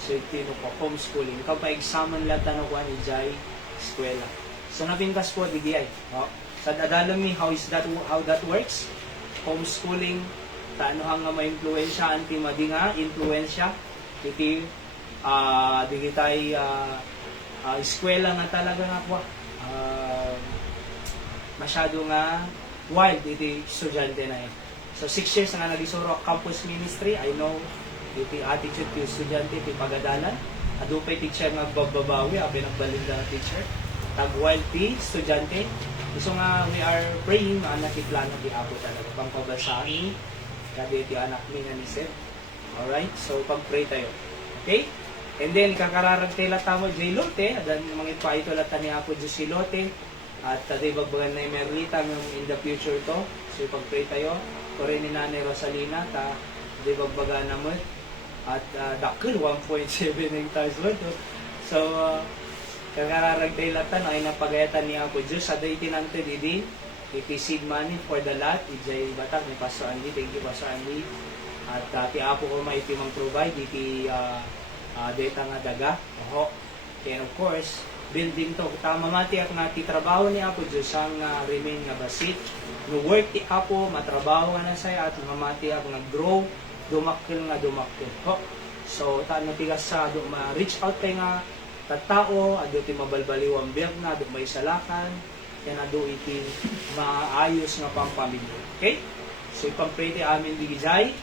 So, ito po, homeschooling. Ikaw pa examine lahat na kuha ni Jai eskwela. So, napintas po, DDI. Oh. So, adalo mi, how that works? Homeschooling, taano hang ma-influensya, anti-madi nga, influensya. Iti, digitay, eskwela nga talaga nga po. Masyado nga wild, iti estudyante na yun. So, 6 years nga nagisuro campus ministry. I know, iti attitude ti estudyante ti pagadalan adupay teacher nga bababawi abi nagbalinda nga teacher tagwal ti estudyante so nga we are praying nga anak ti plano ti Apo talaga pang pabasaan kadi ti anak ni nga ni Seb. Alright, so pag-pray tayo, okay, and then kakararag tayo latamo J. Lote adan mga ipaito lata ni Apo Diyos si Lote at taday bagbagan na Merlita in the future to. So pag-pray tayo kore ni Nanay Rosalina ta di bagbaga na mo at dakil 1.7 hectares worth. So, kakararag tayo latan ay napagayatan niya ako Diyos sa day tinante didi iti seed money for the lot ijay batak ni Pastor Andy. Thank you Pastor Andy. At ti Apo ko may timang provide iti data nga daga. Oho. And of course, building to. Tama mati at nati trabaho ni Apo Diyos ang remain nga basit. No work ti Apo, matrabaho nga na saya at mamati at nag-grow dumakil nga dumakil. Ho. So, taan tigas sa ma-reach out kay nga tattao, ado ti mabalbaliwang biyag na, ado may salakan, yan ado iti maayos nga pampamilya. Okay? So, ipang-pray ti amin digijay.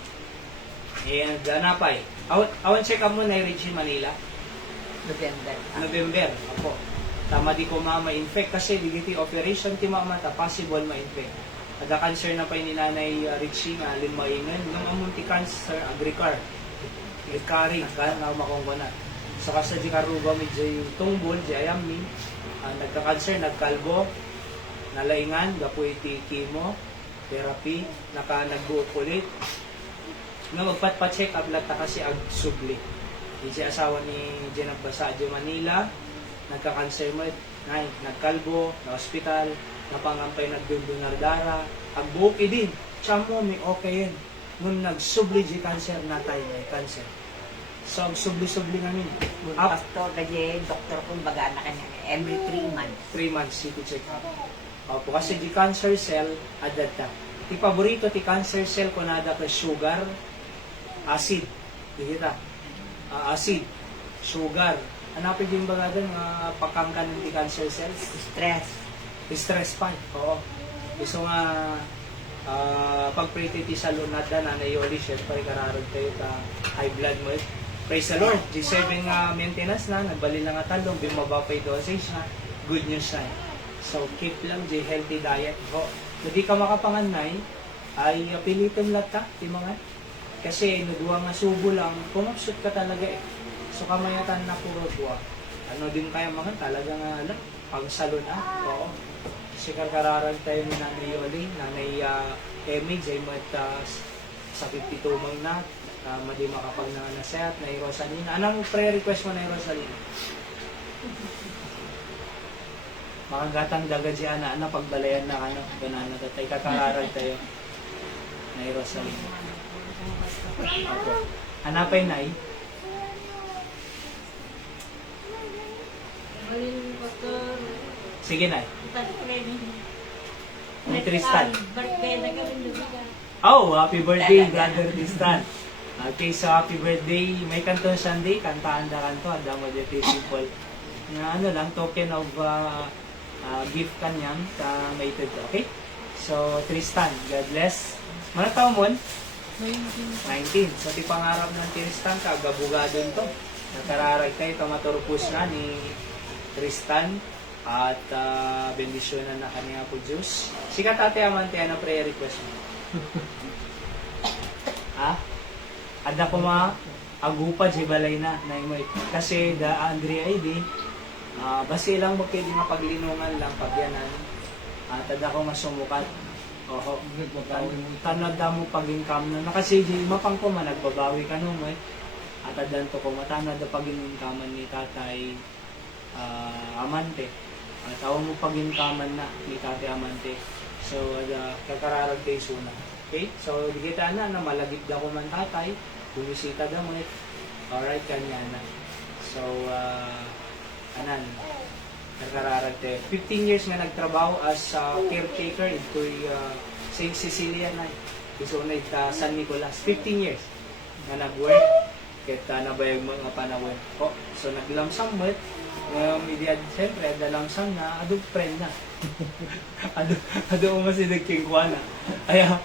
And, napay. Awan check up mo na i-reach in Manila. November. Ako. Tama di ko ma-infect kasi digiti operation ti mama ta possible ma-infect. Ada cancer na pa ni Nanay Richie nga limaingan ng amunti cancer agricar. Recurring ka na makongkona. So kasi di karuga medyo yung tungbol, di ayam mi. Nagka-cancer, nagkalbo, nalaingan, gapo iti chemo, therapy, nagbuot ulit. Nga magpat-check up lata kasi agsubli. Yung si asawa ni Jenab Basadio Manila, nagka-cancer mo, nagkalbo, na hospital, napangampay nagdundunardara, agbuki din. Siya mo, may okay yun. Nung nagsubli di cancer, natay may cancer. So, agsubli-subli namin. Pastor, kaya doktor kung baga na kanya every 3 months. 3 months, ito check up. Opo, kasi di cancer cell, adata. Ti paborito ti cancer cell kung nada ka sugar, acid. Dikita. Acid, sugar. Hanapin din baga doon, pakangkan ng ti cancer cells? Stress pa. Oo. So nga, pag-pray ti sa lunada na nayoli, syempre kararod kayo ka high blood mo. Praise the Lord. G7 nga maintenance na, nagbali na nga talong, bumaba pa yung dosage na. Good news na. So keep lang di healthy diet. Ho. Hindi ka makapanganay, ay pilitin lang ta, di mga. Kasi nagwa nga subo lang, pumapsut ka talaga eh. So kamayatan na puro duwa. Ano din kaya mga talaga nga alam, pag salon oo. Kasi karkararag tayo ni Nanay Yoli, Nanay Emig, ay sa 52 mang na, madi makapag nanasayat, na Rosalina. Anong prayer request mo na Rosalina? Makagatang daga di ana pagbalayan na ano, ganana tatay kakararag tayo. Nay Rosalie. Opo. Hanapay nay. Sige nay. Ni Tristan. Birthday na gawin doon. Oh, happy birthday, Brother Tristan. Okay, so happy birthday. May kanto Sunday, kantaan da kanto, ada mo de people. Na ano lang, token of gift kanyang sa maited. Okay? So, Tristan, God bless. Mana taon mo? 19. So, ti pangarap ng Tristan, kagabugadon to. Nakararag kayo, tumaturpus na ni Tristan at bendisyonan na kaniya po Diyos. Sikat ate amante na prayer request mo. Ha? Ada ko agupa di balay na naimoy. Kasi da Andrea ID basi lang mo pwede nga paglinungan lang pagyanan. At ada ko masumukat. Oho. Tanad mo pag-income na kasi di mapang ko man nagbabawi ka no mo. At adan to ko matanad da pag-income ni tatay amante. At awa mo pag-inkaman na ni Tate Amante. So, kakararag tayo suna. Okay? So, di kita na malagip da ko man tatay. Bumisita da mo. Alright, kanya na. So, anan, kakararag tayo. 15 years nga nagtrabaho as caretaker ito St. Cecilia na. So, San Nicolas. 15 years nga nag-work. Kita nabayag mga panawin. Oh, so, naglamsam mo. Media, siyempre, adalamsam na, adog friend na. Adog mo si nagkingkwa na. Kaya,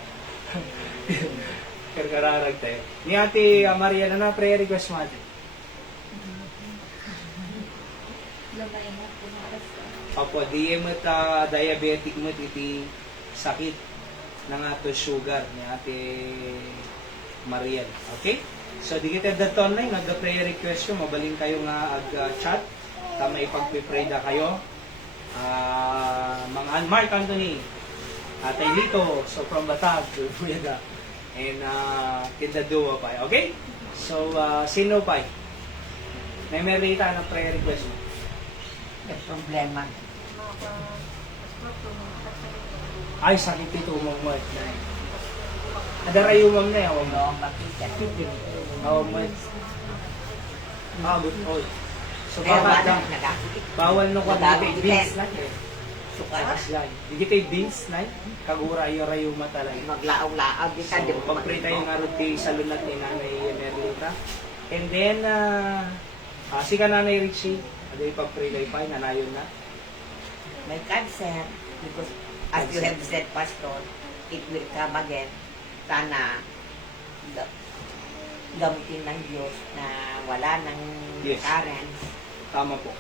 karkararag tayo. Ni Ate Maria na prayer request mo ate. Opo, di mo diabetic mo iti sakit ng ato sugar ni Ate Maria. Okay? So, di kita daton na yung nag-prayer request mo, mabaling kayo nga ag-chat. Tama ipagpipray da kayo. Mga Mark Anthony, Atay Lito, so from Batag, Buyaga, and Kindadua pa. Okay? So, sino pa? May merita ng prayer request mo? May problema. Ay, sakit ito umang mo. Adaray umang na yun. No, makita. Good boy. So, Kaya bakit wala, lang? nagakit. Bawal no kung Nagakit. beans na eh. Suka. Takas lang. Di kita beans na kagura yung rayuma talaga. Maglaaw-laaw. Di ka, di So, mo pag-pray tayo nga ruti sa lunat ni Nanay Merlita. And then, si ka Nanay Richie, ano yung pag-pray tayo pa, nanayon na. May cancer. Because, as you have said, Pastor, it will come again. Sana, gamitin ng Diyos na wala ng Yes. recurrence. Tama po.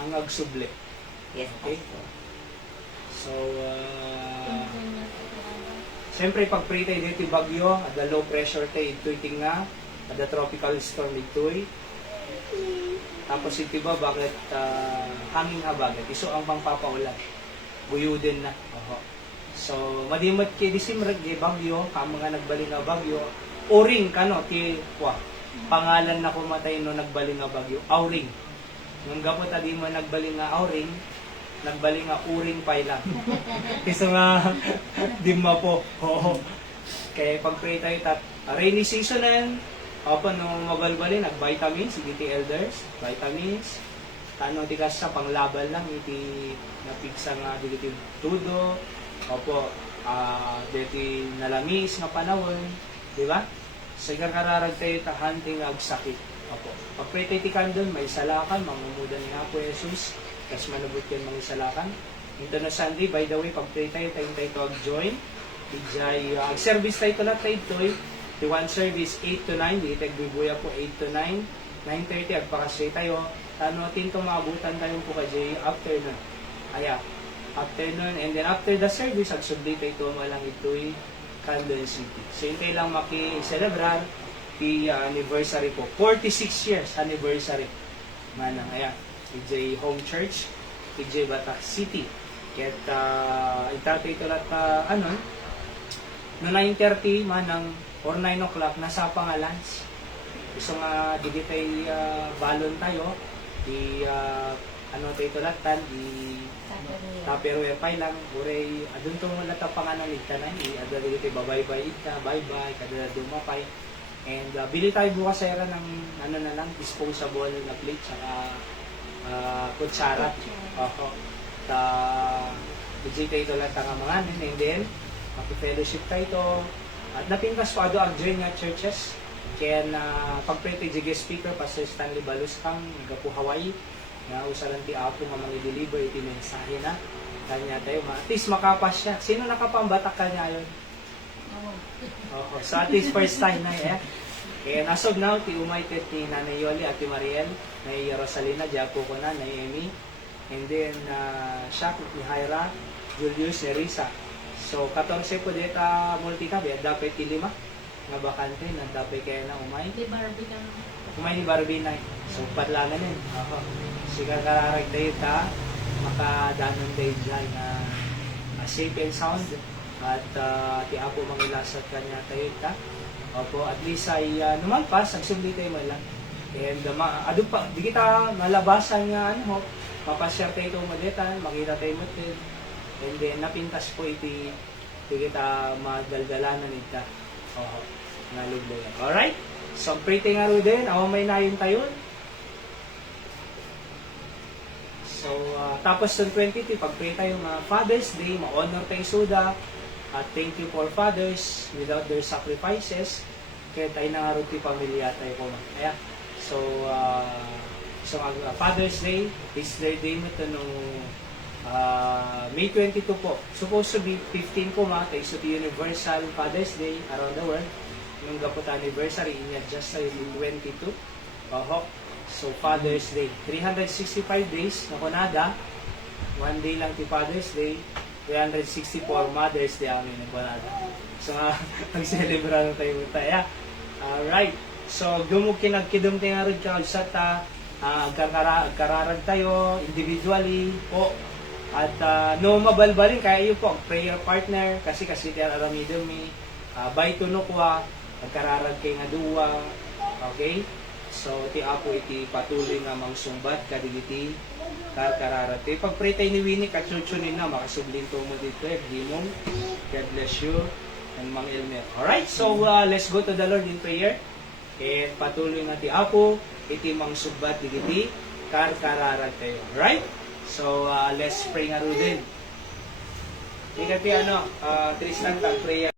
Ang agsuble. Yes, Okay. Pastor. So, siyempre, pag-pray tayo dito yung bagyo, ada low pressure tayo, ito'y tinga, ada tropical storm ito'y. Tapos ito ba, bakit hanging habagat? Iso ang pangpapaulan. Buyudin na. Oho. So, madimot kay disimrag, bagyo, kamo nga nagbaling nga bagyo, oring kano, ti, pangalan na kumatay no nagbaling nga bagyo, auring. Nung gapot adi mo nagbaling nga auring, nagbaling nga uring pa lang. Kasi nga, di mo po. Oo. Kaya pag-pray tayo, rainy season na yan, opo, nung mabalbalin, nag-vitamins, iti elders, vitamins, tano, di kasi sa panglaban lang, iti napigsa nga, iti tudo, opo, iti nalamis nga panahon, di ba? So, kararag tayo hunting agsakit. Opo. Pag-pray tayo tikan doon, may salakan, mangumudan ni Apo Jesus, kasi manubot yan mga salakan. Ito na Sunday, by the way, pag-pray tayo to ag-join. Ijay, service tayo lahat tayo ito'y. The one service, 8 to 9, di tagbibuya po 8 to 9, 9:30, agpakasya tayo. Tanotin itong maabutan tayo po kajay after nun. Kaya, after nun, and then after the service, agsubli tayo ito malang ito'y Candle City. So, hintay lang maki-celebrar the anniversary po. 46 years anniversary. Manang, ayan. PJ Home Church, PJ Batak City. Kaya, itatay ito lahat no 9:30 manang, or 9 o'clock, nasa pangalans. Gusto nga, digitay balon tayo, ano tayo tulatan, Tupperware pa lang, uray, adun to mo nata panganamig ka na, adun dito bye-bye ita, bye-bye, kada dumapay. And bili tayo bukas era ng ano na lang, disposable na plate, saka kutsara. Oho. DJ tayo lang nga mga anin, and then, fellowship tayo ito. At napintas ko ado ang nga churches. Kaya na pagprete guest speaker, Pastor Stanley Balus kang nagapu Hawaii, na usaran ti Apo nga mag-deliver iti mensahe na kanya tayo, at least makapas siya. Sino nakapambatak ka niya yun? Oo. So at least first time na eh. Kaya nasog now, ti umaited ni Nanay Yoli at ti Mariel, Nay Rosalina, Japo ko na, Nay Amy, and then siya, ni Hyra, Julius, ni Risa. So 14 po dita multi-cab, dapat ti 5 nga bakante, na dapat kaya na umay. Di Barbie ka na. Umay ni Barbie na. So patlangan yun. Oo. Siga kararag tayo ta, makadanon tayo dyan na safe and sound. At ti Apo mangilasat kanya tayo ta. Opo, at least ay numalpas, nagsubli tayo mo lang. And ado pa, di kita malabasan nga ano, mapasyar tayo ito malitan, makita tayo motin. And then napintas po iti di kita madaldalanan ita. Oo, naluglayan. Alright? So, pray tayo nga rin din. May nayon tayo. So, tapos ng 20, pag-pray tayo mga Father's Day, ma-honor tayo suda. Thank you for fathers without their sacrifices. Kaya tayo na nga rin ti pamilya tayo po. Kaya, so, Father's Day, is their day mo ito nung May 22 po. Supposed to be 15 po tayo sa Universal Father's Day around the world. Nung gapot anniversary, in-adjust tayo in 22. Oho. So, Father's Day. 365 days na kunada. 1 day lang ti Father's Day. 364 Mother's Day amin na kunada. So, mag-celebrate tayo tayo. Alright. So, kinagkidum tayo nga rin sa ta. Kararag tayo individually po. At no mabalbalin, kaya yun po, prayer partner, kasi tayo aramido mi. By tunokwa, magkararag kay nga duwa. Okay? So, ti Apo iti patuloy nga mangsumbat, kadigiti, kararag tayo. Pag-pray tayo ni Winnie, katsuchunin na, makasublin to mo dito, Gimong. God bless you, and Mang Elmer. Alright, so let's go to the Lord in prayer. And patuloy nga ti Apo, iti mangsumbat, digiti, kararag tayo. Alright? So, let's pray nga rin din. Ikati Tristan, pray